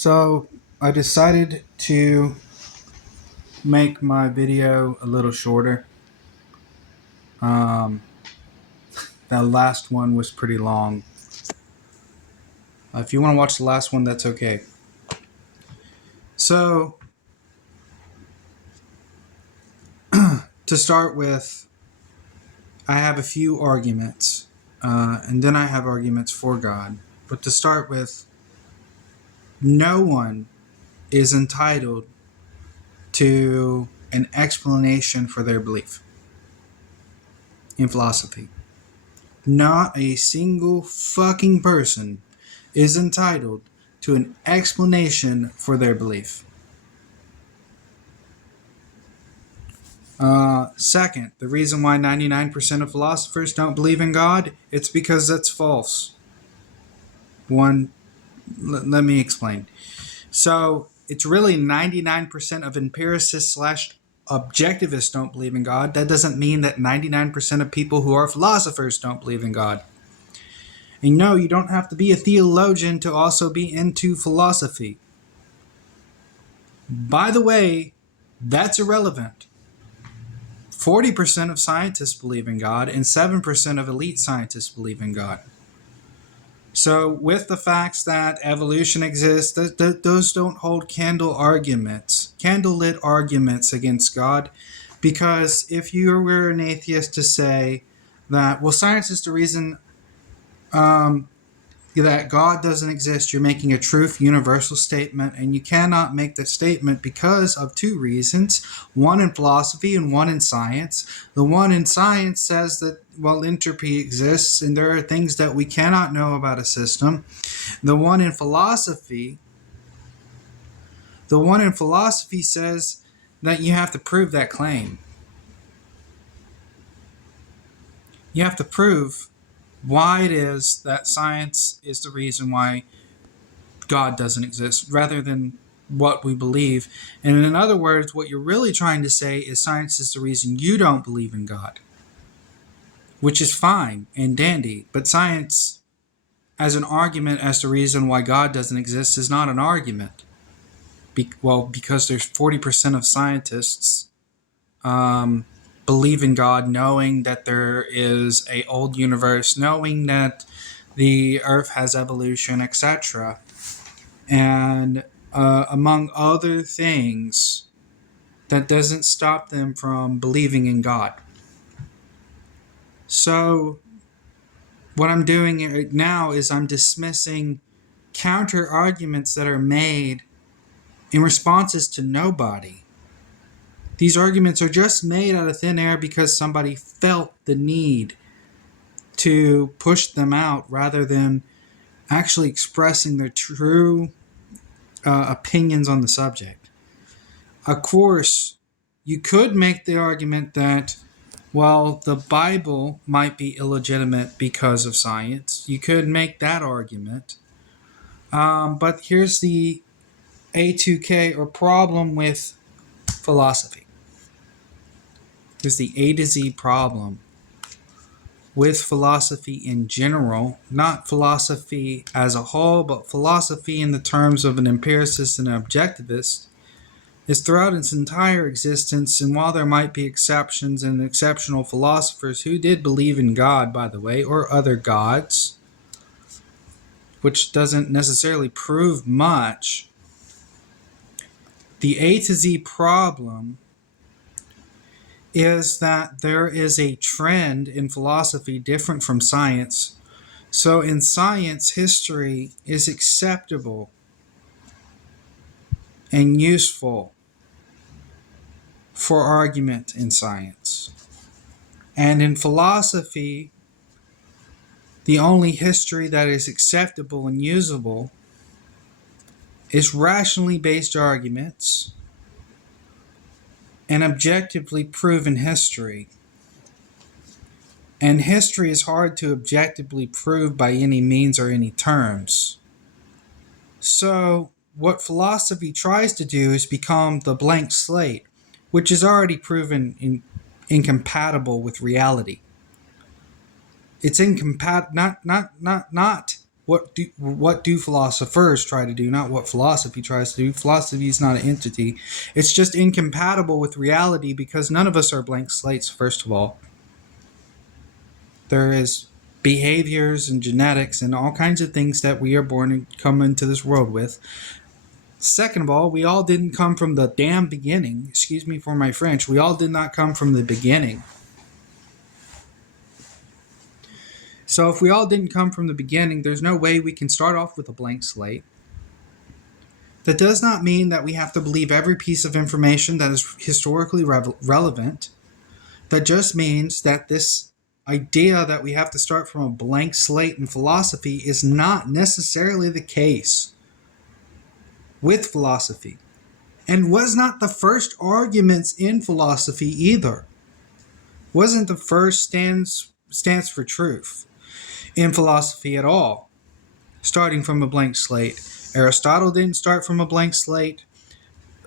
So I decided to make my video a little shorter. Um, that last one was pretty long. If you want to watch the last one, that's okay. So, to start with, I have a few arguments, and then I have arguments for God. But to start with, no one is entitled to an explanation for their belief in philosophy. Not a single fucking person is entitled to an explanation for their belief. Second, the reason why 99% of philosophers don't believe in God, it's because that's false. Let me explain. So it's really 99% of empiricists / objectivists don't believe in God. That doesn't mean that 99% of people who are philosophers don't believe in God. And no, you don't have to be a theologian to also be into philosophy. By the way, that's irrelevant. 40% of scientists believe in God and 7% of elite scientists believe in God. So with the facts that evolution exists, those don't hold candlelit arguments against God. Because if you were an atheist to say that, well, science is the reason that God doesn't exist, you're making a truth universal statement, and you cannot make that statement because of two reasons, one in philosophy and one in science. The one in science says that, well, entropy exists and there are things that we cannot know about a system. The one in philosophy says that you have to prove that claim. You have to prove why it is that science is the reason why God doesn't exist, rather than what we believe. And in other words, what you're really trying to say is science is the reason you don't believe in God, which is fine and dandy. But science, as an argument as the reason why God doesn't exist, is not an argument. Because there's 40% of scientists believe in God, knowing that there is a old universe, knowing that the earth has evolution, etc. And among other things, that doesn't stop them from believing in God. So what I'm doing now is I'm dismissing counter arguments that are made in responses to nobody. These arguments are just made out of thin air because somebody felt the need to push them out rather than actually expressing their true opinions on the subject. Of course, you could make the argument that, well, the Bible might be illegitimate because of science. You could make that argument. But here's the A2K, or problem with philosophy. Here's the A to Z problem with philosophy in general, not philosophy as a whole, but philosophy in the terms of an empiricist and an objectivist, is throughout its entire existence. And while there might be exceptions and exceptional philosophers who did believe in God, by the way, or other gods, which doesn't necessarily prove much, the A to Z problem is that there is a trend in philosophy different from science. So in science, history is acceptable and useful for argument in science. And in philosophy, the only history that is acceptable and usable is rationally based arguments and objectively proven history. And history is hard to objectively prove by any means or any terms. So what philosophy tries to do is become the blank slate, which is already proven incompatible with reality. It's not what do philosophers try to do, not what philosophy tries to do. Philosophy is not an entity. It's just incompatible with reality because none of us are blank slates, first of all. There is behaviors and genetics and all kinds of things that we are born and come into this world with. Second of all, we all didn't come from the damn beginning. Excuse me for my French. We all did not come from the beginning. So if we all didn't come from the beginning, there's no way we can start off with a blank slate. That does not mean that we have to believe every piece of information that is historically relevant. That just means that this idea that we have to start from a blank slate in philosophy is not necessarily the case with philosophy. And was not the first arguments in philosophy either. Wasn't the first stance for truth in philosophy at all, starting from a blank slate. Aristotle didn't start from a blank slate.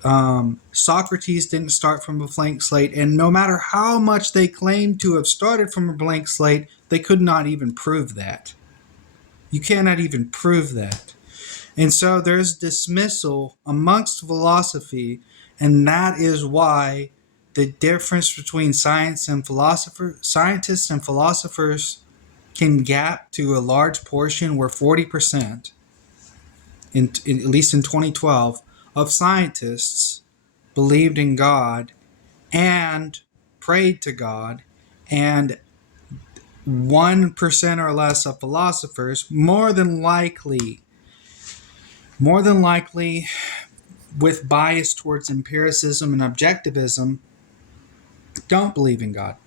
Socrates didn't start from a blank slate. And no matter how much they claimed to have started from a blank slate, they could not even prove that. You cannot even prove that. And so there's dismissal amongst philosophy, and that is why the difference between scientists and philosophers can gap to a large portion where 40%, at least in 2012, of scientists believed in God and prayed to God, and 1% or less of philosophers, more than likely with bias towards empiricism and objectivism, don't believe in God.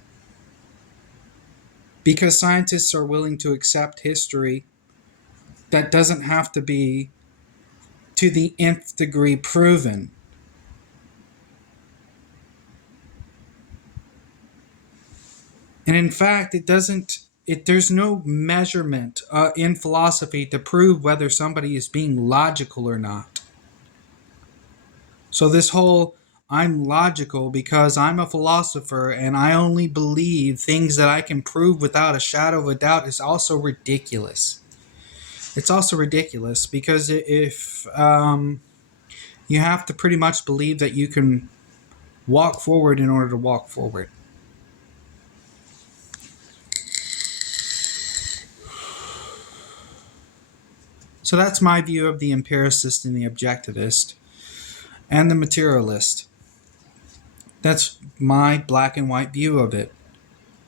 Because scientists are willing to accept history that doesn't have to be to the nth degree proven. And in fact, there's no measurement in philosophy to prove whether somebody is being logical or not. So this whole I'm logical because I'm a philosopher and I only believe things that I can prove without a shadow of a doubt is also ridiculous. It's also ridiculous because if you have to pretty much believe that you can walk forward in order to walk forward. So that's my view of the empiricist and the objectivist and the materialist. That's my black and white view of it.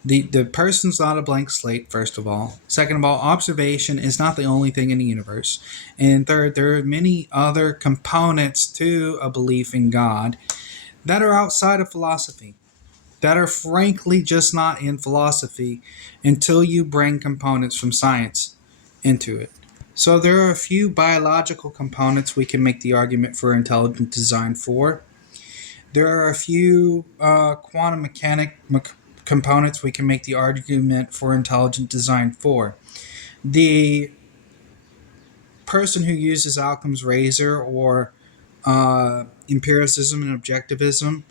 The person's not a blank slate, first of all. Second of all, observation is not the only thing in the universe. And third, there are many other components to a belief in God that are outside of philosophy, that are frankly just not in philosophy until you bring components from science into it. So there are a few biological components we can make the argument for intelligent design for. There are a few quantum mechanic components we can make the argument for intelligent design for. The person who uses Occam's razor or empiricism and objectivism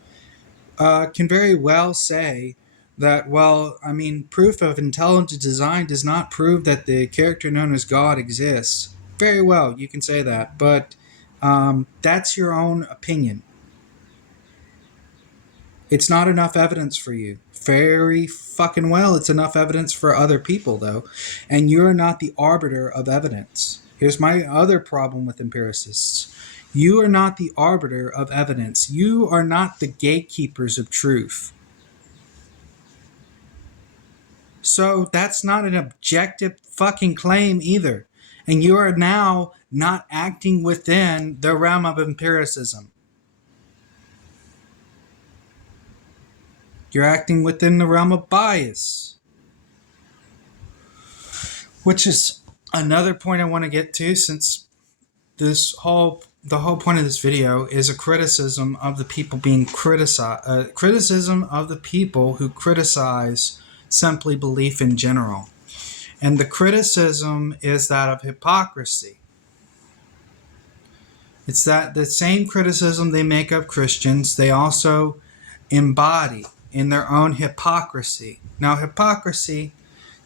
can very well say that, well, I mean, proof of intelligent design does not prove that the character known as God exists. Very well, you can say that, but that's your own opinion. It's not enough evidence for you. Very fucking well, it's enough evidence for other people, though, and you're not the arbiter of evidence. Here's my other problem with empiricists. You are not the arbiter of evidence. You are not the gatekeepers of truth. So that's not an objective fucking claim either. And you are now not acting within the realm of empiricism. You're acting within the realm of bias. Which is another point I want to get to, since the whole point of this video is a criticism of the people being criticized, criticism of the people who criticize simply belief in general. And the criticism is that of hypocrisy. It's that the same criticism they make of Christians, they also embody in their own hypocrisy. Now, hypocrisy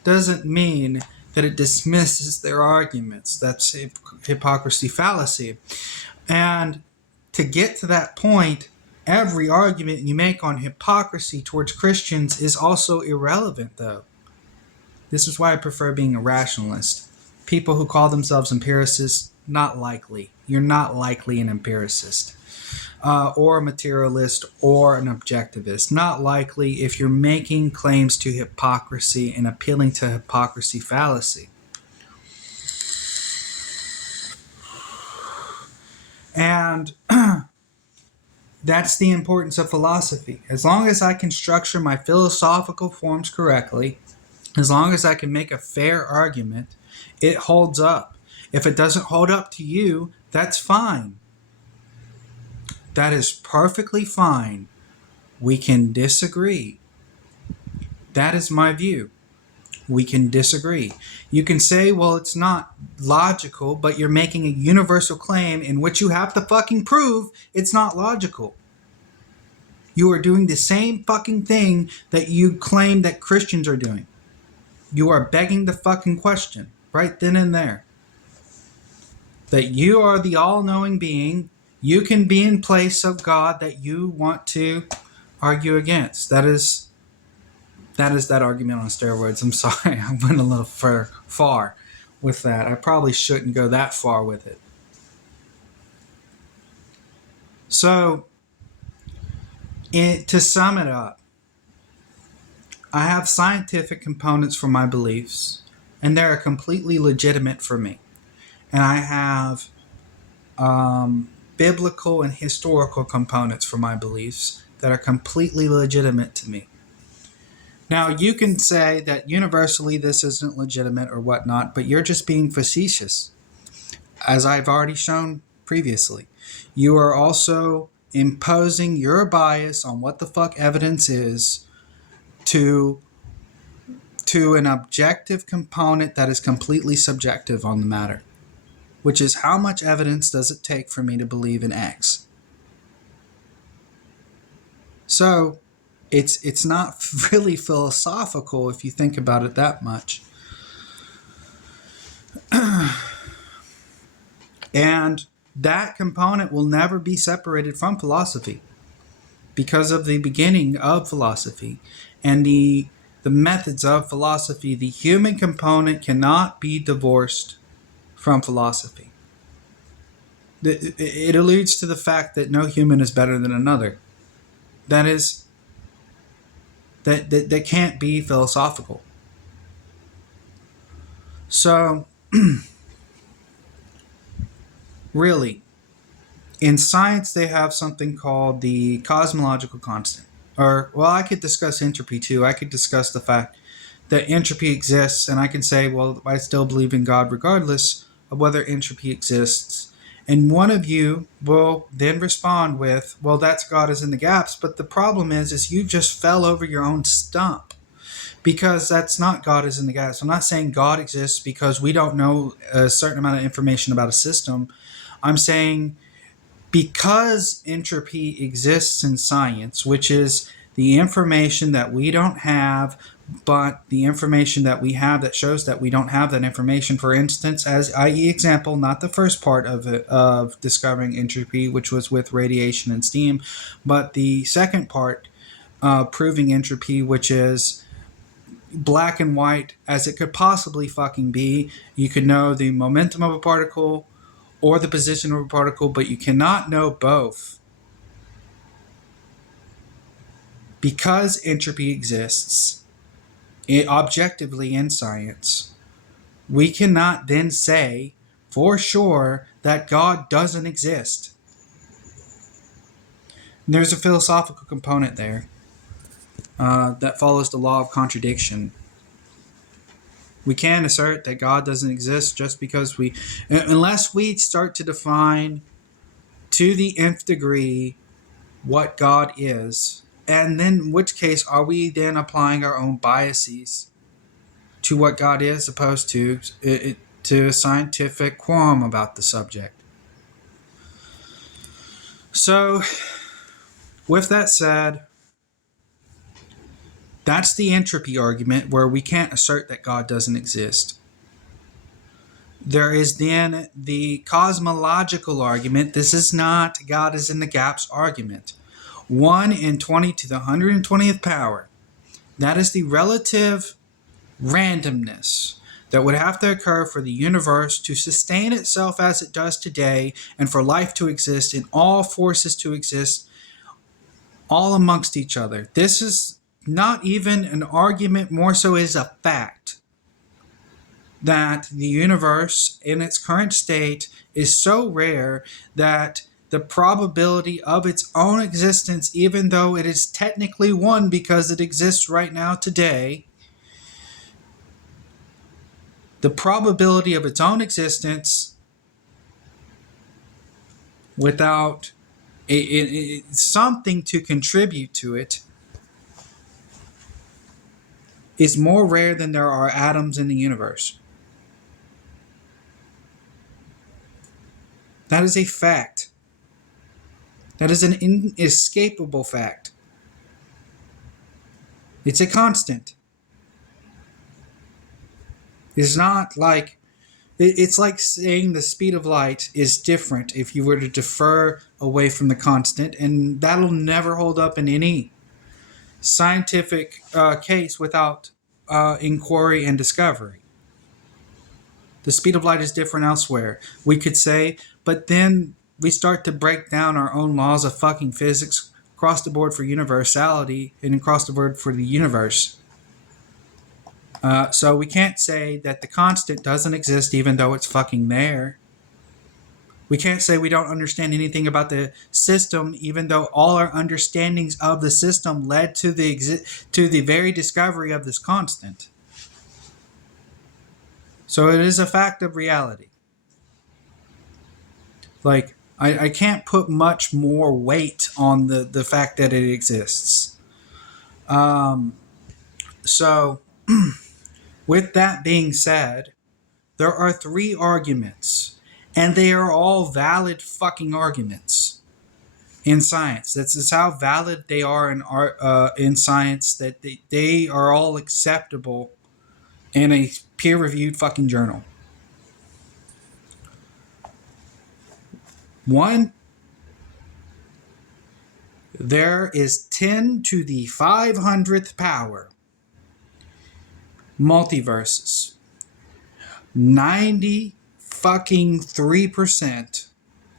doesn't mean that it dismisses their arguments. That's hypocrisy fallacy. And to get to that point, every argument you make on hypocrisy towards Christians is also irrelevant, though. This is why I prefer being a rationalist. People who call themselves empiricists, not likely. You're not likely an empiricist. Or a materialist or an objectivist. Not likely if you're making claims to hypocrisy and appealing to hypocrisy fallacy. And that's the importance of philosophy. As long as I can structure my philosophical forms correctly, as long as I can make a fair argument, it holds up. If it doesn't hold up to you, that's fine. That is perfectly fine. We can disagree. That is my view. We can disagree. You can say, well, it's not logical, but you're making a universal claim in which you have to fucking prove it's not logical. You are doing the same fucking thing that you claim that Christians are doing. You are begging the fucking question right then and there. That you are the all-knowing being. You can be in place of God that you want to argue against. That is that argument on steroids. I'm sorry, I went a little far with that. I probably shouldn't go that far with it. So, to sum it up, I have scientific components for my beliefs, and they're completely legitimate for me. And I have biblical and historical components for my beliefs that are completely legitimate to me. Now, you can say that universally this isn't legitimate or whatnot, but you're just being facetious, as I've already shown previously. You are also imposing your bias on what the fuck evidence is to an objective component that is completely subjective on the matter, which is how much evidence does it take for me to believe in X. So, it's not really philosophical if you think about it that much. And that component will never be separated from philosophy because of the beginning of philosophy and the methods of philosophy. The human component cannot be divorced from philosophy. It alludes to the fact that no human is better than another. That can't be philosophical. So, really, in science they have something called the cosmological constant. Or, well, I could discuss entropy too. I could discuss the fact that entropy exists, and I can say, well, I still believe in God regardless of whether entropy exists. And one of you will then respond with, well, that's God is in the gaps. But the problem is you just fell over your own stump, because that's not God is in the gaps. I'm not saying God exists because we don't know a certain amount of information about a system. I'm saying because entropy exists in science, which is the information that we don't have, but the information that we have that shows that we don't have that information. For instance, as i.e. example, not the first part of discovering entropy, which was with radiation and steam, but the second part, proving entropy, which is black and white as it could possibly fucking be. You could know the momentum of a particle or the position of a particle, but you cannot know both. Because entropy exists objectively in science, we cannot then say for sure that God doesn't exist. And there's a philosophical component there that follows the law of contradiction. We can't assert that God doesn't exist just because unless we start to define to the nth degree what God is, and then in which case are we then applying our own biases to what God is, opposed to a scientific qualm about the subject. So, with that said, that's the entropy argument, where we can't assert that God doesn't exist. There is then the cosmological argument. This is not God is in the gaps argument. 1 in 20 to the 120th power. That is the relative randomness that would have to occur for the universe to sustain itself as it does today, and for life to exist and all forces to exist all amongst each other. This is not even an argument, more so is a fact that the universe in its current state is so rare that the probability of its own existence, even though it is technically one because it exists right now today, the probability of its own existence without something to contribute to it is more rare than there are atoms in the universe. That is a fact. That is an inescapable fact. It's a constant. It's not like, it's like saying the speed of light is different if you were to defer away from the constant, and that'll never hold up in any scientific case without inquiry and discovery. The speed of light is different elsewhere. We could say, but then we start to break down our own laws of fucking physics across the board for universality and across the board for the universe. So we can't say that the constant doesn't exist even though it's fucking there. We can't say we don't understand anything about the system even though all our understandings of the system led to the very discovery of this constant. So it is a fact of reality. Like, I can't put much more weight on the fact that it exists. So, with that being said, there are 3 arguments, and they are all valid fucking arguments in science. That's how valid they are in science, that they are all acceptable in a peer-reviewed fucking journal. 1, there is 10 to the 500th power multiverses. 93%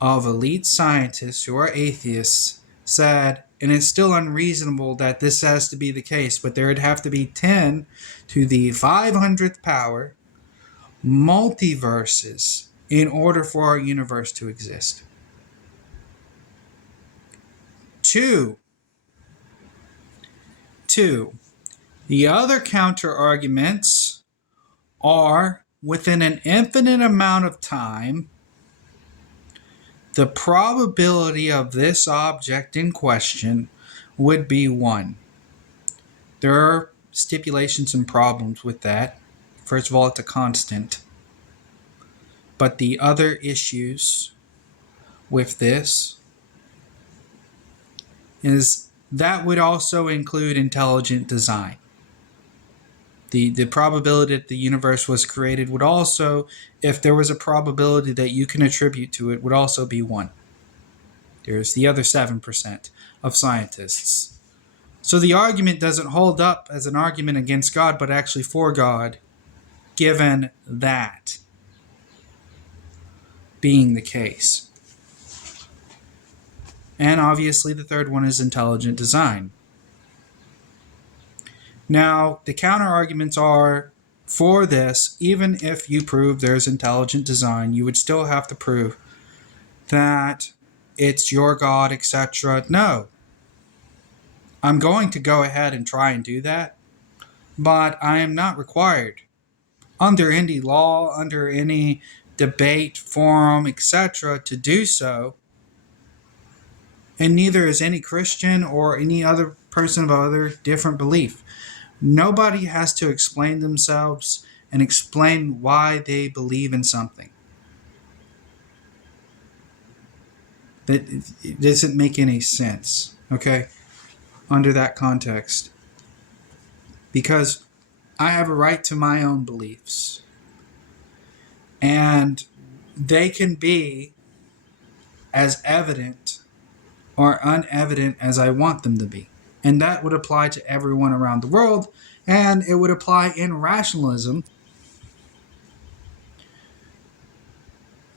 of elite scientists who are atheists said, and it's still unreasonable that this has to be the case, but there would have to be 10 to the 500th power multiverses in order for our universe to exist. 2. The other counter arguments are, within an infinite amount of time, the probability of this object in question would be 1. There are stipulations and problems with that. First of all, it's a constant. But the other issues with this is that would also include intelligent design. The probability that the universe was created would also, if there was a probability that you can attribute to it, would also be 1. There's the other 7% of scientists. So the argument doesn't hold up as an argument against God, but actually for God, given that being the case. And obviously the third one is intelligent design. Now, the counter arguments are, for this, even if you prove there's intelligent design, you would still have to prove that it's your God, etc. No. I'm going to go ahead and try and do that, but I am not required, under any law, under any debate, forum, etc., to do so. And neither is any Christian or any other person of other different belief. Nobody has to explain themselves and explain why they believe in something. That it doesn't make any sense, okay, under that context. Because I have a right to my own beliefs. And they can be as evident or unevident as I want them to be. And that would apply to everyone around the world, and it would apply in rationalism.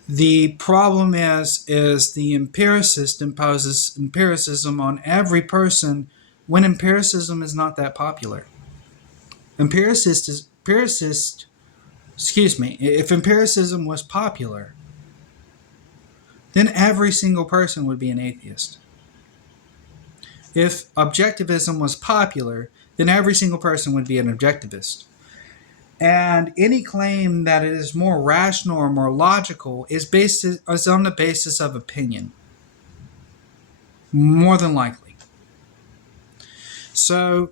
The problem is the empiricist imposes empiricism on every person when empiricism is not that popular. If empiricism was popular, then every single person would be an atheist. If objectivism was popular, then every single person would be an objectivist. And any claim that it is more rational or more logical is on the basis of opinion. More than likely. So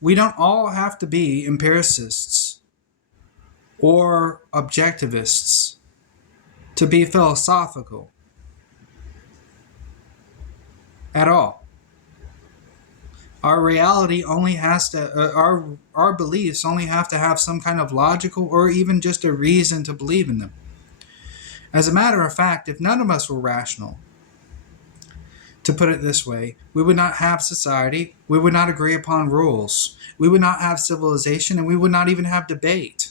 we don't all have to be empiricists or objectivists to be philosophical at all. Our reality only has to, our beliefs only have to have some kind of logical or even just a reason to believe in them. As a matter of fact, if none of us were rational, to put it this way, we would not have society, we would not agree upon rules, we would not have civilization, and we would not even have debate.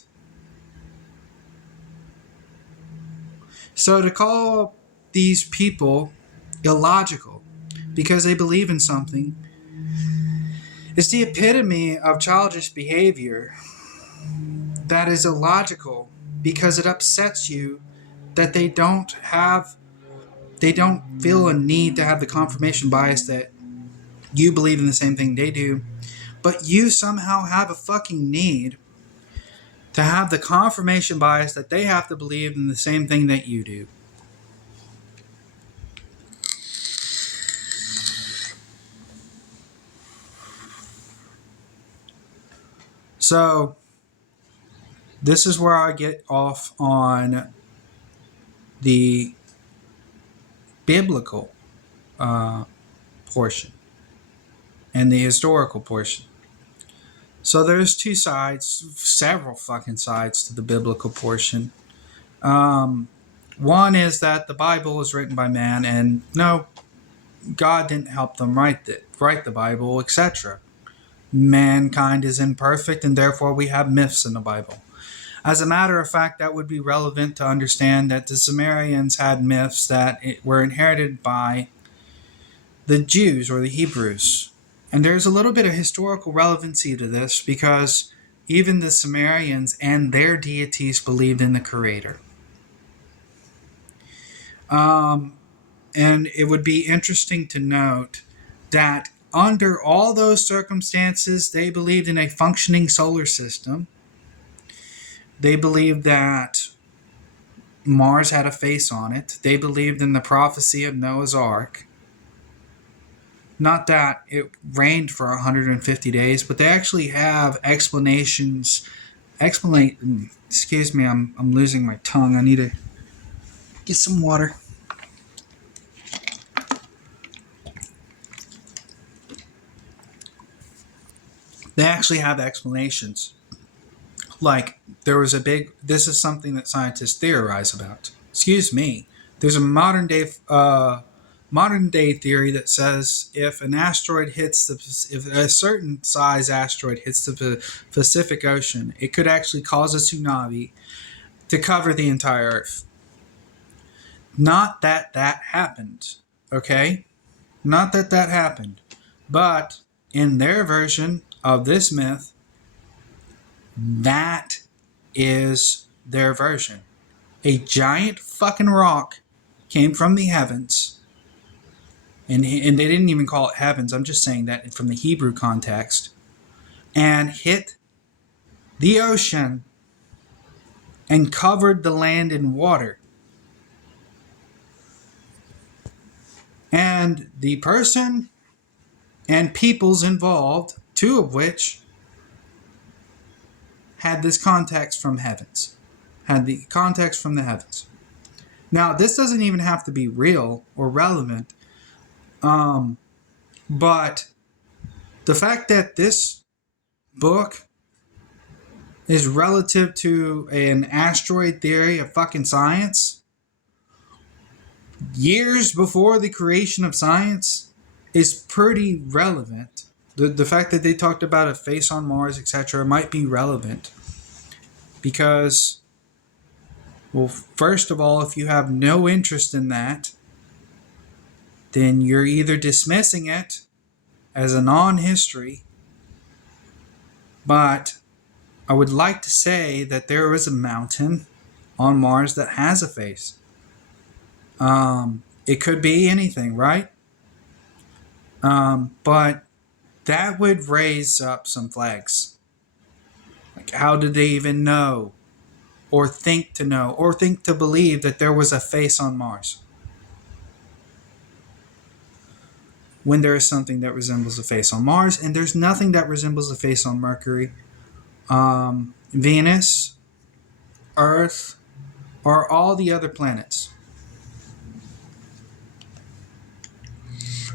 So to call these people illogical because they believe in something is the epitome of childish behavior that is illogical because it upsets you that they don't feel a need to have the confirmation bias that you believe in the same thing they do, but you somehow have a fucking need to have the confirmation bias that they have to believe in the same thing that you do. So this is where I get off on the biblical portion and the historical portion. So there's two sides, several fucking sides to the biblical portion. One is that the Bible was written by man, and no, God didn't help them write the Bible, etc. Mankind is imperfect, and therefore we have myths in the Bible. As a matter of fact, that would be relevant to understand that the Sumerians had myths that were inherited by the Jews or the Hebrews. And there's a little bit of historical relevancy to this because even the Sumerians and their deities believed in the Creator. And it would be interesting to note that under all those circumstances, they believed in a functioning solar system. They believed that Mars had a face on it. They believed in the prophecy of Noah's Ark. Not that it rained for 150 days, but they actually have explanations. Excuse me, I'm losing my tongue. I need to get some water. They actually have explanations. Like, this is something that scientists theorize about. Excuse me. There's a modern day theory that says if a certain size asteroid hits the Pacific Ocean, it could actually cause a tsunami to cover the entire Earth. Not that happened, okay? Not that happened. But in their version of this myth, that is their version. A giant fucking rock came from the heavens. And they didn't even call it heavens. I'm just saying that from the Hebrew context. And hit the ocean and covered the land in water. And the person and peoples involved, two of which had this context from heavens. Had the context from the heavens. Now, this doesn't even have to be real or relevant. But the fact that this book is relative to an asteroid theory of fucking science, years before the creation of science, is pretty relevant. The fact that they talked about a face on Mars, etc., might be relevant because, well, first of all, if you have no interest in that, then you're either dismissing it as a non-history, but I would like to say that there is a mountain on Mars that has a face. It could be anything, right? But that would raise up some flags. Like, how did they even know, or think to believe that there was a face on Mars when there is something that resembles a face on Mars, and there's nothing that resembles a face on Mercury, Venus, Earth, or all the other planets.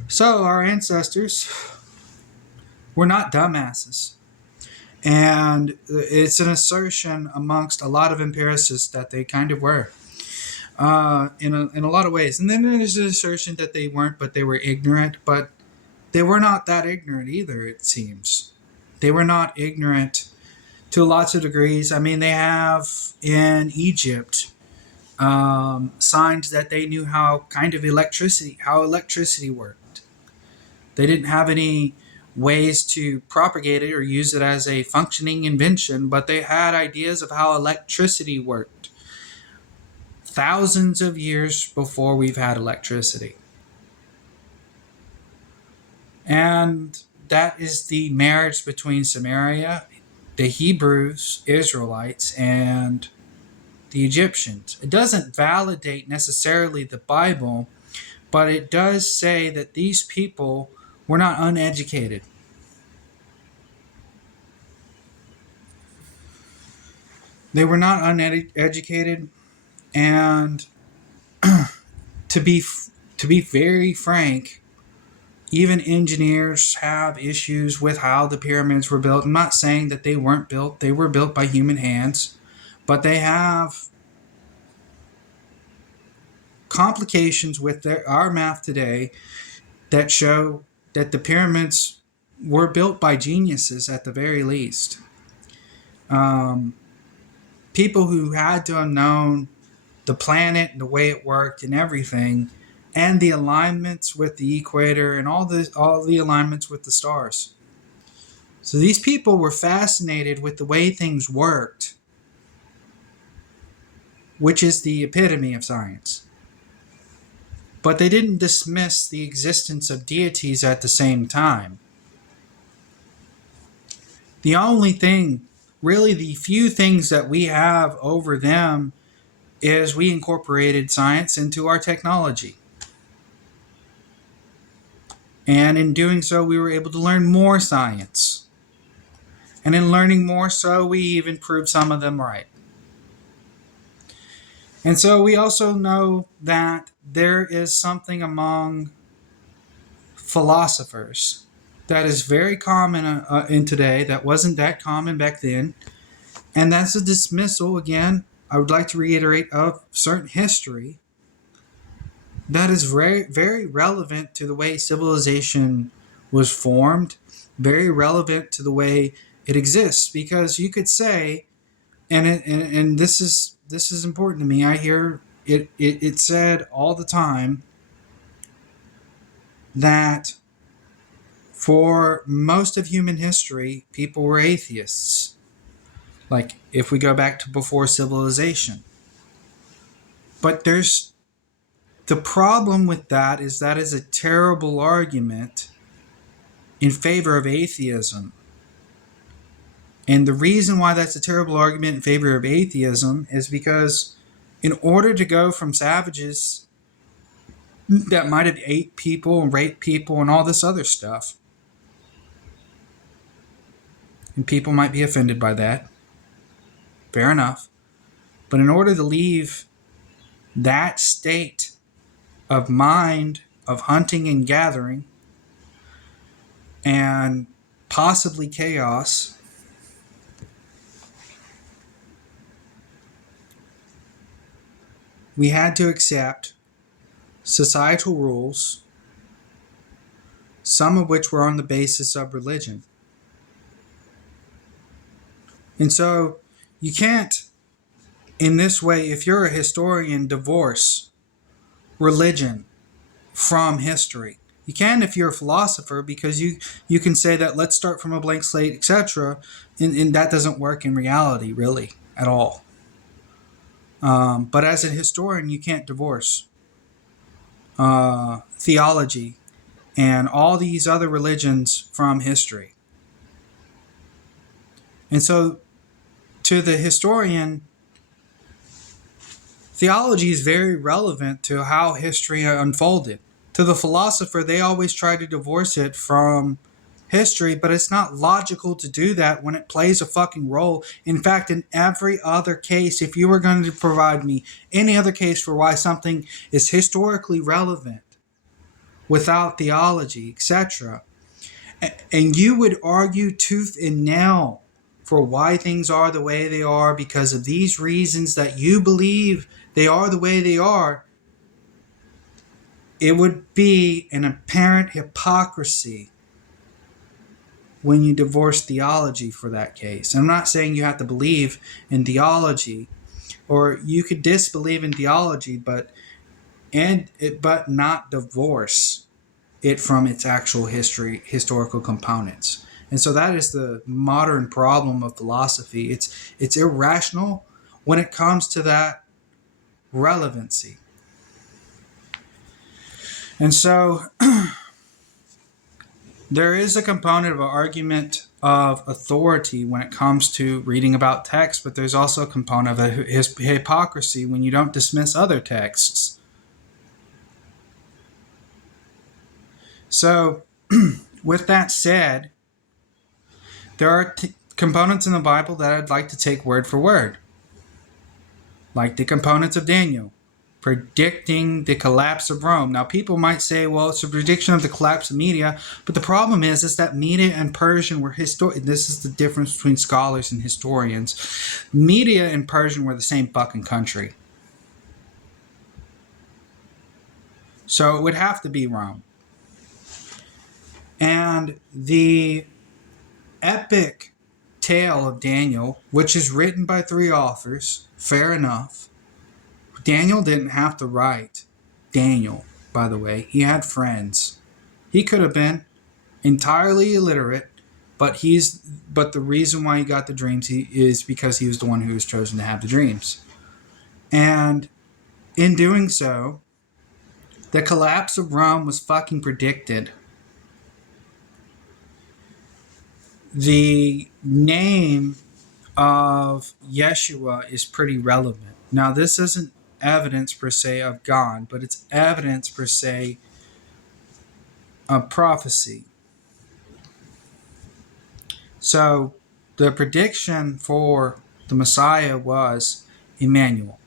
So our ancestors were not dumbasses. And it's an assertion amongst a lot of empiricists that they kind of were, in a lot of ways. And then there's an assertion that they weren't, but they were ignorant. But they were not that ignorant either, it seems. They were not ignorant to lots of degrees. I mean, they have in Egypt signs that they knew how electricity worked. They didn't have any ways to propagate it or use it as a functioning invention, but they had ideas of how electricity worked thousands of years before we've had electricity. And that is the marriage between Samaria, the Hebrews, Israelites, and the Egyptians. It doesn't validate necessarily the Bible, but it does say that these people were not uneducated. They were not uneducated, and to be very frank, even engineers have issues with how the pyramids were built. I'm not saying that they weren't built; they were built by human hands, but they have complications with our math today that show that the pyramids were built by geniuses at the very least. People who had to have known the planet and the way it worked and everything, and the alignments with the equator and all the alignments with the stars. So these people were fascinated with the way things worked, which is the epitome of science. But they didn't dismiss the existence of deities at the same time. The only thing, really the few things that we have over them, is we incorporated science into our technology. And in doing so, we were able to learn more science. And in learning more so, we even proved some of them right. And so we also know that there is something among philosophers that is very common in today that wasn't that common back then. And that's a dismissal, again, I would like to reiterate, of certain history that is very, very relevant to the way civilization was formed, very relevant to the way it exists. Because you could say, and this is important to me, I hear it said all the time that for most of human history, people were atheists. Like, if we go back to before civilization. But the problem with that is a terrible argument in favor of atheism. And the reason why that's a terrible argument in favor of atheism is because in order to go from savages that might have ate people and raped people and all this other stuff, and people might be offended by that, fair enough. But in order to leave that state of mind of hunting and gathering and possibly chaos, we had to accept societal rules, some of which were on the basis of religion. And so you can't, in this way, if you're a historian, divorce religion from history. You can if you're a philosopher, because you can say that let's start from a blank slate, etc. And that doesn't work in reality, really, at all. But as a historian, you can't divorce theology and all these other religions from history. And so to the historian, theology is very relevant to how history unfolded. To the philosopher, they always try to divorce it from history, but it's not logical to do that when it plays a fucking role. In fact, in every other case, if you were going to provide me any other case for why something is historically relevant without theology, etc., and you would argue tooth and nail for why things are the way they are because of these reasons that you believe they are the way they are, it would be an apparent hypocrisy when you divorce theology for that case. I'm not saying you have to believe in theology, or you could disbelieve in theology, but not divorce it from its actual historical components. And so that is the modern problem of philosophy. It's irrational when it comes to that relevancy. And so there is a component of an argument of authority when it comes to reading about text, but there's also a component of hypocrisy when you don't dismiss other texts. So with that said, there are components in the Bible that I'd like to take word for word, like the components of Daniel, predicting the collapse of Rome. Now, people might say, well, it's a prediction of the collapse of Media, but the problem is that Media and Persian were this is the difference between scholars and historians. Media and Persian were the same fucking country. So it would have to be Rome. And the epic tale of Daniel, which is written by 3 authors, fair enough. Daniel didn't have to write Daniel, by the way. He had friends. He could have been entirely illiterate, but the reason why he got the dreams is because he was the one who was chosen to have the dreams. And in doing so, the collapse of Rome was fucking predicted. The name of Yeshua is pretty relevant. Now, this isn't evidence per se of God, but it's evidence per se of prophecy. So the prediction for the Messiah was Emmanuel,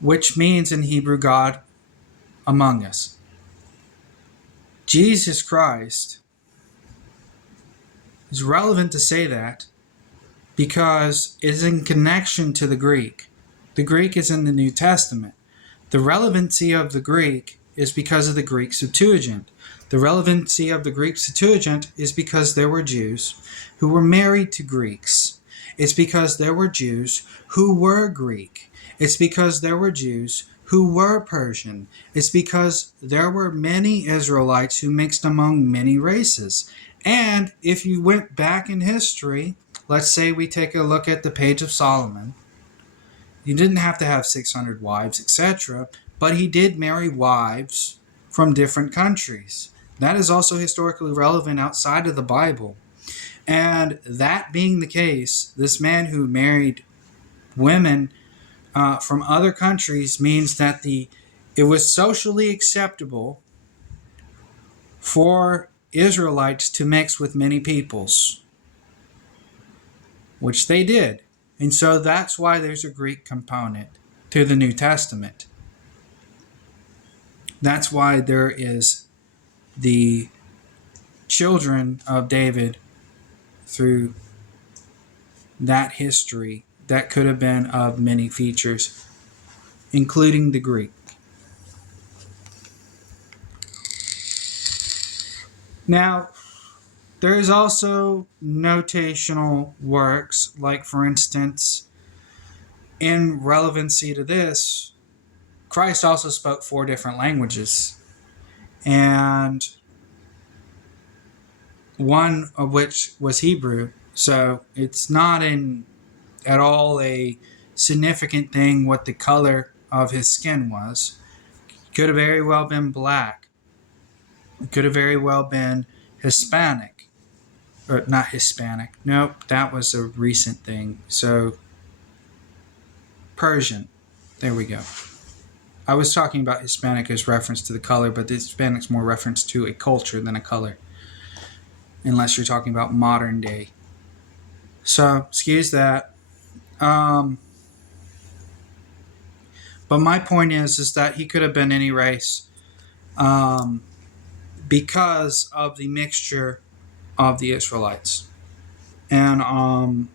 which means in Hebrew, God among us. Jesus Christ is relevant to say that because it's in connection to the Greek. The Greek is in the New Testament. The relevancy of the Greek is because of the Greek Septuagint. The relevancy of the Greek Septuagint is because there were Jews who were married to Greeks. It's because there were Jews who were Greek. It's because there were Jews who were Persian. It's because there were many Israelites who mixed among many races. And if you went back in history, let's say we take a look at the Page of Solomon. You didn't have to have 600 wives, etc., but he did marry wives from different countries. That is also historically relevant outside of the Bible. And that being the case, this man who married women from other countries means that it was socially acceptable for Israelites to mix with many peoples, which they did. And so that's why there's a Greek component to the New Testament. That's why there is the children of David through that history that could have been of many features. including the Greek. Now, there is also notational works, like, for instance, in relevancy to this, Christ also spoke 4 different languages, and one of which was Hebrew. So it's not at all a significant thing what the color of his skin was. Could have very well been black. Could have very well been Hispanic. Or not Hispanic. Nope, that was a recent thing. So Persian. There we go. I was talking about Hispanic as reference to the color, but the Hispanic's more reference to a culture than a color. Unless you're talking about modern day. So, excuse that. But my point is that he could have been any race because of the mixture of the Israelites. And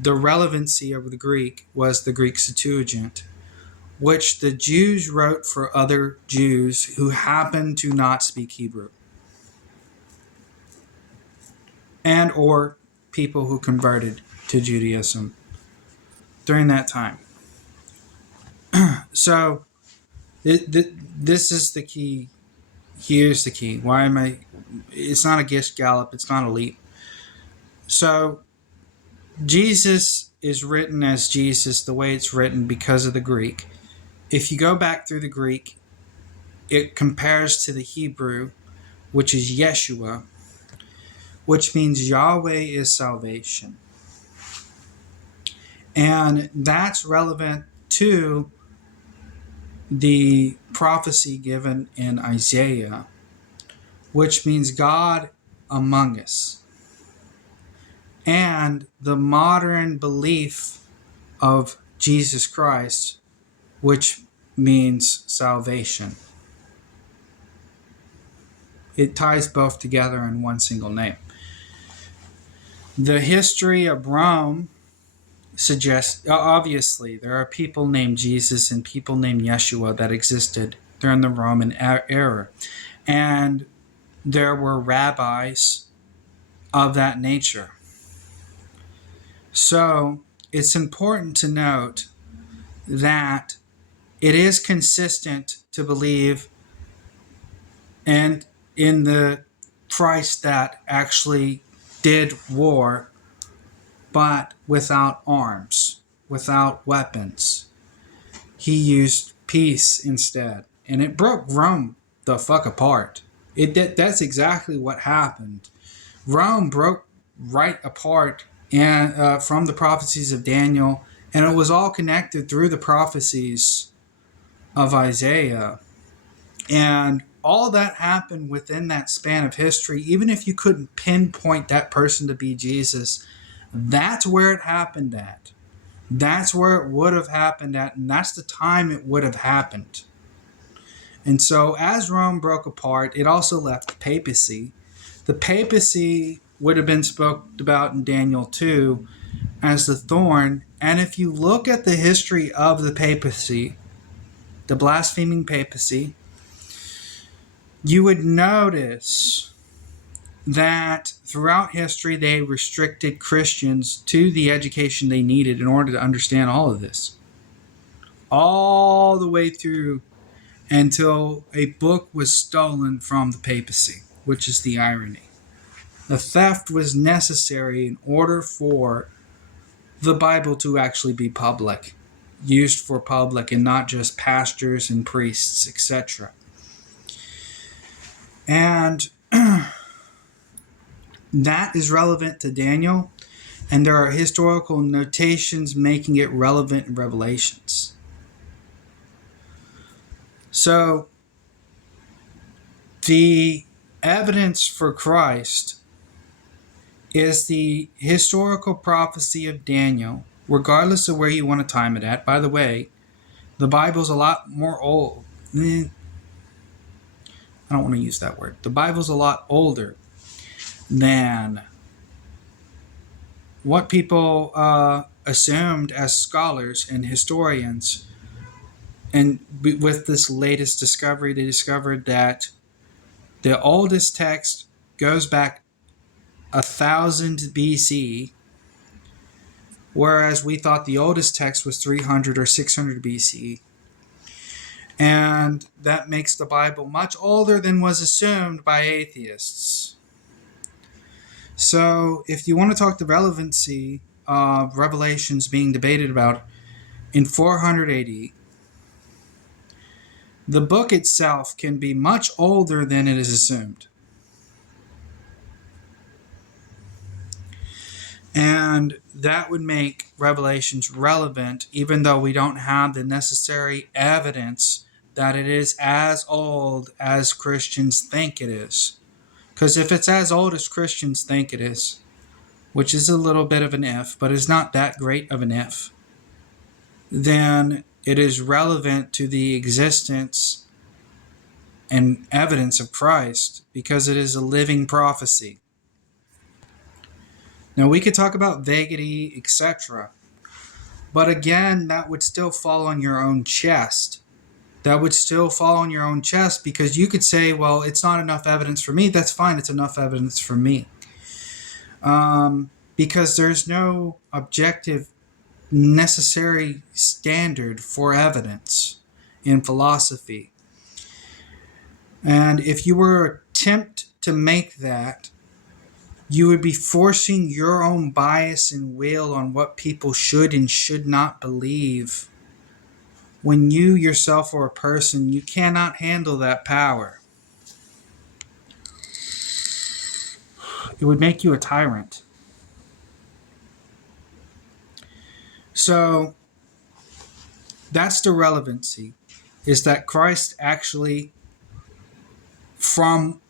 the relevancy of the Greek was the Greek Septuagint, which the Jews wrote for other Jews who happened to not speak Hebrew, and or people who converted to Judaism during that time. So this is the key. Here's the key. Why am I? It's not a Gish Gallop. It's not a leap. So Jesus is written as Jesus the way it's written because of the Greek. If you go back through the Greek, it compares to the Hebrew, which is Yeshua, which means Yahweh is salvation. And that's relevant to the prophecy given in Isaiah, which means God among us. And the modern belief of Jesus Christ, which means salvation. It ties both together in one single name. The history of Rome suggests, obviously, there are people named Jesus and people named Yeshua that existed during the Roman era. And there were rabbis of that nature. So it's important to note that it is consistent to believe and in the Christ that actually did war, but without arms, without weapons. He used peace instead, and it broke Rome the fuck apart. That's exactly what happened. Rome broke right apart and from the prophecies of Daniel, and it was all connected through the prophecies of Isaiah. And all that happened within that span of history. Even if you couldn't pinpoint that person to be Jesus, that's where it happened at. That's where it would have happened at, and that's the time it would have happened. And so as Rome broke apart, it also left the papacy. The papacy would have been spoken about in Daniel 2 as the thorn. And if you look at the history of the papacy, the blaspheming papacy, you would notice that throughout history they restricted Christians to the education they needed in order to understand all of this. All the way through until a book was stolen from the papacy, which is the irony. The theft was necessary in order for the Bible to actually be public, used for public and not just pastors and priests, etc. And that is relevant to Daniel, and there are historical notations making it relevant in Revelations. So, the evidence for Christ is the historical prophecy of Daniel, regardless of where you want to time it at. By the way, the Bible's a lot more old. I don't want to use that word. The Bible's a lot older than what people assumed as scholars and historians And with this latest discovery, they discovered that the oldest text goes back 1000 BC, whereas we thought the oldest text was 300 or 600 BC. And that makes the Bible much older than was assumed by atheists. So, if you want to talk the relevancy of Revelations being debated about in 400 AD, the book itself can be much older than it is assumed. And that would make Revelations relevant, even though we don't have the necessary evidence that it is as old as Christians think it is. Because if it's as old as Christians think it is, which is a little bit of an if, but it's not that great of an if, then it is relevant to the existence and evidence of Christ because it is a living prophecy. Now, we could talk about vagity, etc., but again, that would still fall on your own chest. That would still fall on your own chest because you could say, well, it's not enough evidence for me. That's fine. It's enough evidence for me. Because there's no objective necessary standard for evidence in philosophy. And if you were to attempt to make that, you would be forcing your own bias and will on what people should and should not believe. When you yourself are a person, you cannot handle that power. It would make you a tyrant. So that's the relevancy, is that Christ actually, from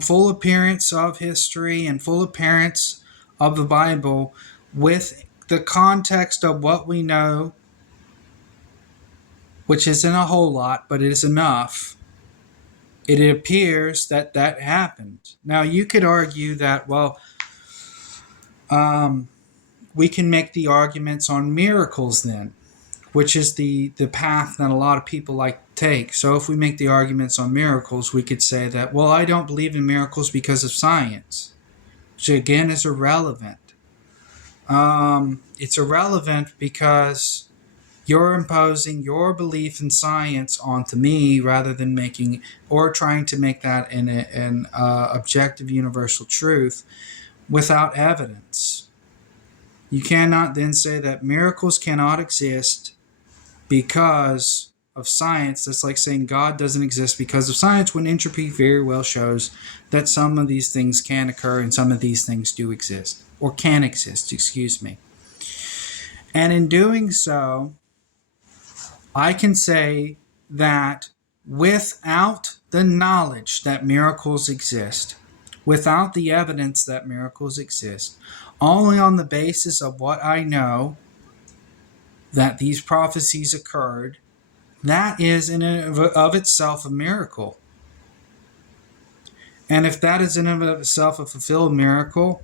full appearance of history and full appearance of the Bible, with the context of what we know, which isn't a whole lot, but it is enough, it appears that that happened. Now, you could argue that, well, we can make the arguments on miracles then, which is the path that a lot of people like to take. So if we make the arguments on miracles, we could say that, well, I don't believe in miracles because of science, which again is irrelevant. It's irrelevant because you're imposing your belief in science onto me rather than making or trying to make that an objective universal truth without evidence. You cannot then say that miracles cannot exist because of science. That's like saying God doesn't exist because of science, when entropy very well shows that some of these things can occur and some of these things do exist, or can exist, excuse me. And in doing so, I can say that without the knowledge that miracles exist, without the evidence that miracles exist, only on the basis of what I know that these prophecies occurred, that is in and of itself a miracle. And if that is in and of itself a fulfilled miracle,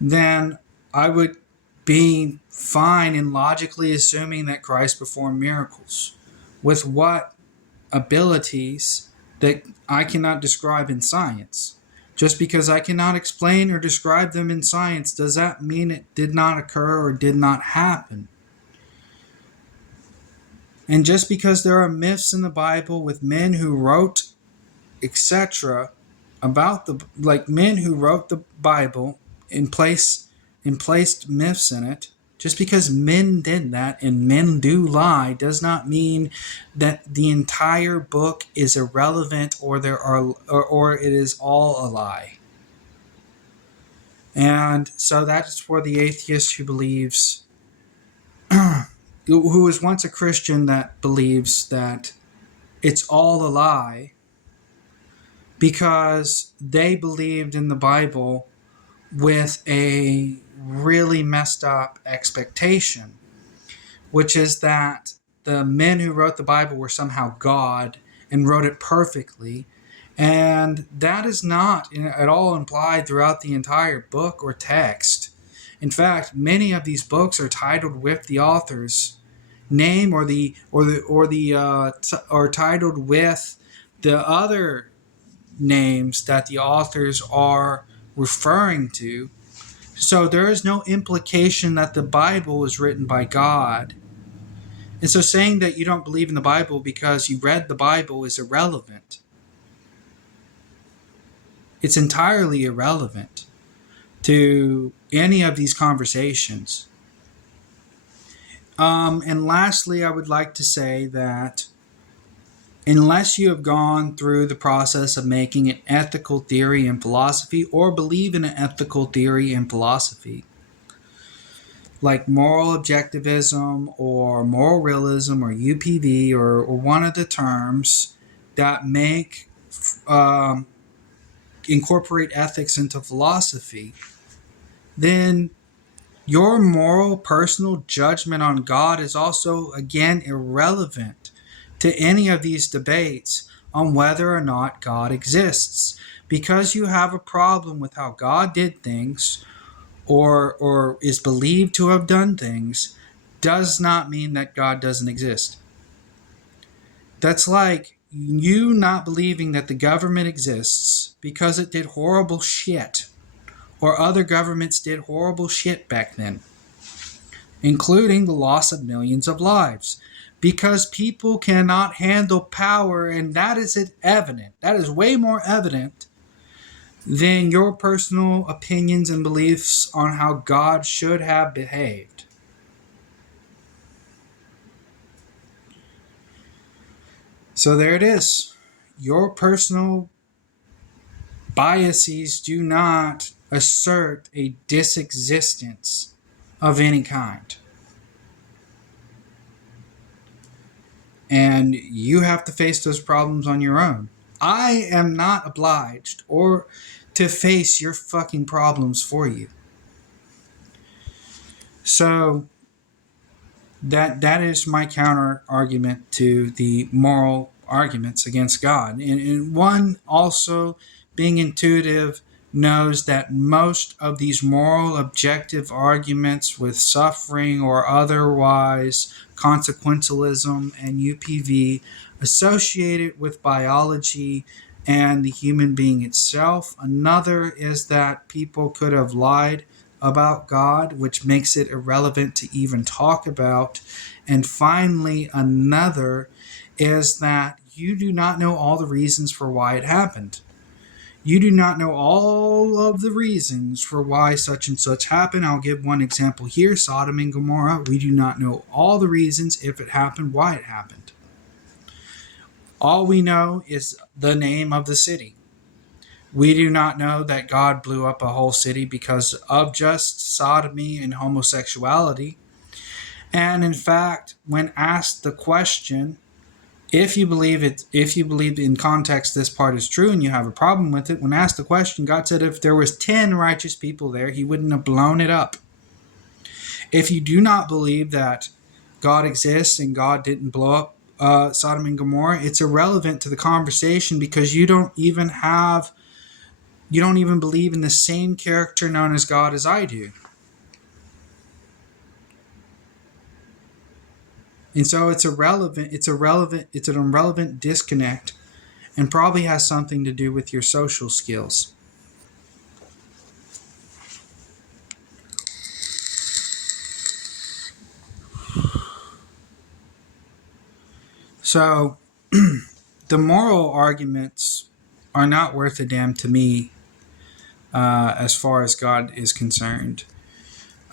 then I would be fine in logically assuming that Christ performed miracles. With what abilities that I cannot describe in science? Just because I cannot explain or describe them in science, does that mean it did not occur or did not happen? And just because there are myths in the Bible with men who wrote, etc., about men who wrote the Bible and placed myths in it, just because men did that and men do lie does not mean that the entire book is irrelevant or it is all a lie. And so that's for the atheist who believes, who was once a Christian that believes that it's all a lie because they believed in the Bible with a really messed up expectation, which is that the men who wrote the Bible were somehow God and wrote it perfectly. And that is not at all implied throughout the entire book or text. In fact, many of these books are titled with the author's name or titled with the other names that the authors are referring to. So there is no implication that the Bible was written by God. And so saying that you don't believe in the Bible because you read the Bible is irrelevant. It's entirely irrelevant to any of these conversations. And lastly, I would like to say that unless you have gone through the process of making an ethical theory in philosophy or believe in an ethical theory in philosophy, like moral objectivism or moral realism or UPV or one of the terms that make incorporate ethics into philosophy, then your moral personal judgment on God is also, again, irrelevant to any of these debates on whether or not God exists. Because you have a problem with how God did things or is believed to have done things does not mean that God doesn't exist. That's like you not believing that the government exists because it did horrible shit, or other governments did horrible shit back then, including the loss of millions of lives. Because people cannot handle power, and that is evident. That is way more evident than your personal opinions and beliefs on how God should have behaved. So there it is. Your personal biases do not assert a disexistence of any kind. And you have to face those problems on your own. I am not obliged or to face your fucking problems for you. So that is my counter argument to the moral arguments against God. And one also, being intuitive, knows that most of these moral objective arguments with suffering or otherwise consequentialism and UPV associated with biology and the human being itself. Another is that people could have lied about God, which makes it irrelevant to even talk about. And finally, another is that you do not know all the reasons for why it happened. You do not know all of the reasons for why such and such happened. I'll give one example here, Sodom and Gomorrah. We do not know all the reasons, if it happened, why it happened. All we know is the name of the city. We do not know that God blew up a whole city because of just sodomy and homosexuality. And in fact, when asked the question, if you believe in context this part is true and you have a problem with it, when asked the question, God said if there was 10 righteous people there, he wouldn't have blown it up. If you do not believe that God exists and God didn't blow up Sodom and Gomorrah, it's irrelevant to the conversation because you don't even believe in the same character known as God as I do. And so it's irrelevant. It's an irrelevant disconnect and probably has something to do with your social skills. So the moral arguments are not worth a damn to me as far as God is concerned.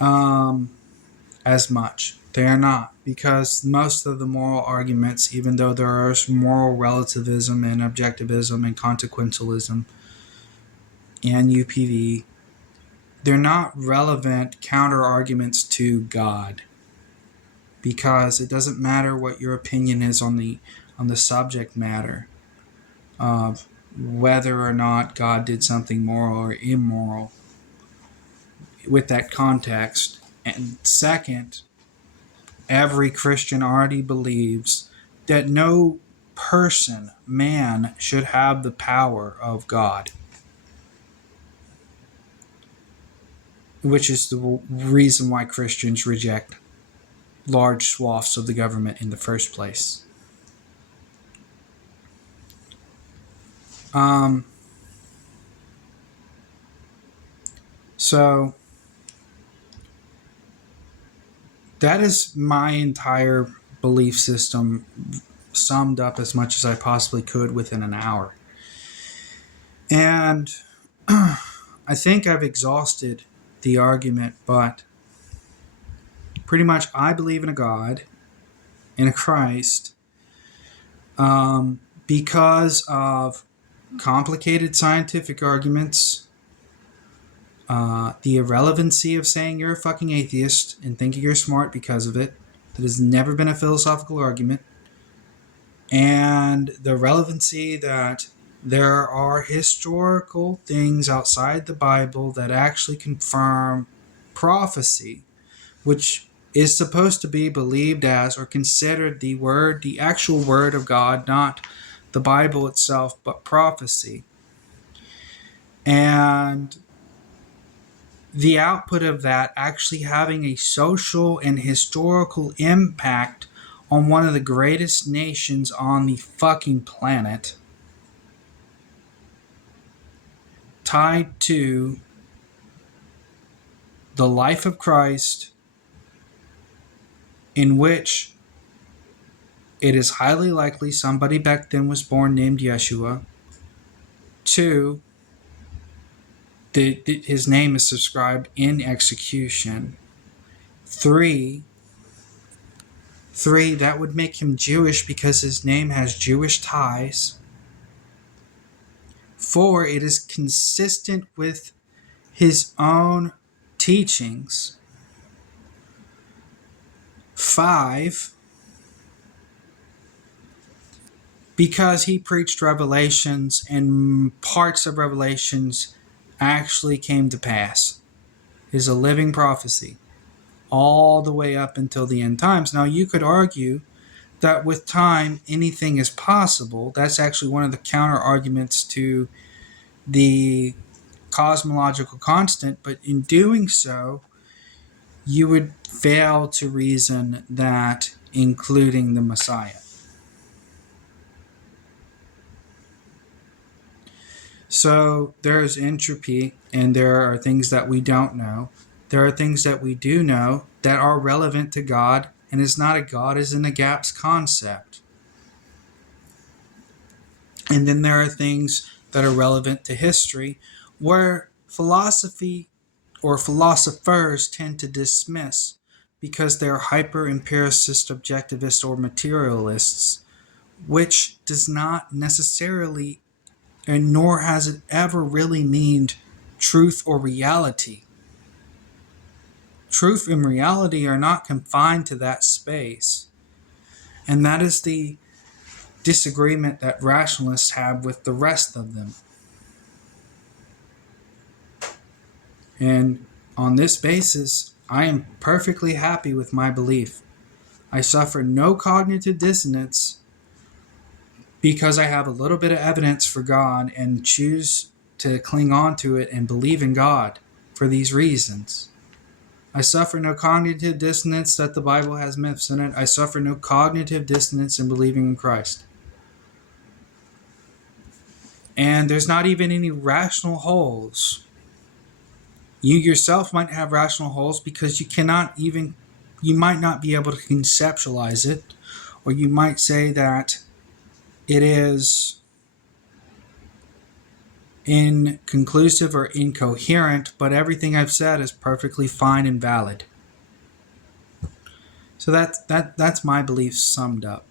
As much. They are not, because most of the moral arguments, even though there is moral relativism and objectivism and consequentialism and UPV, they're not relevant counter arguments to God, because it doesn't matter what your opinion is on the subject matter of whether or not God did something moral or immoral with that context. And second, every Christian already believes that no person, man, should have the power of God, which is the reason why Christians reject large swaths of the government in the first place. So that is my entire belief system summed up as much as I possibly could within an hour. And I think I've exhausted the argument, but pretty much I believe in a God, in a Christ, because of complicated scientific arguments, the irrelevancy of saying you're a fucking atheist and thinking you're smart because of it. That has never been a philosophical argument. And the relevancy that there are historical things outside the Bible that actually confirm prophecy, which is supposed to be believed as or considered the actual word of God, not the Bible itself, but prophecy. And the output of that actually having a social and historical impact on one of the greatest nations on the fucking planet, tied to the life of Christ, in which it is highly likely somebody back then was born named Yeshua. 2, his name is subscribed in execution. 3, that would make him Jewish because his name has Jewish ties. 4, it is consistent with his own teachings. 5, because he preached Revelations and parts of Revelations actually came to pass. It is a living prophecy all the way up until the end times. Now, you could argue that with time, anything is possible. That's actually one of the counter arguments to the cosmological constant. But in doing so, you would fail to reason that including the Messiah. So there is entropy, and there are things that we don't know. There are things that we do know that are relevant to God, and it's not a God is in the gaps concept. And then there are things that are relevant to history, where philosophy or philosophers tend to dismiss because they're hyper-empiricist, objectivist, or materialists, which does not necessarily, and nor has it ever really meant truth or reality. Truth and reality are not confined to that space. And that is the disagreement that rationalists have with the rest of them. And on this basis, I am perfectly happy with my belief. I suffer no cognitive dissonance because I have a little bit of evidence for God and choose to cling on to it and believe in God for these reasons. I suffer no cognitive dissonance that the Bible has myths in it. I suffer no cognitive dissonance in believing in Christ. And there's not even any rational holes. You yourself might have rational holes because you might not be able to conceptualize it, or you might say that it is inconclusive or incoherent, but everything I've said is perfectly fine and valid. So that's my beliefs summed up.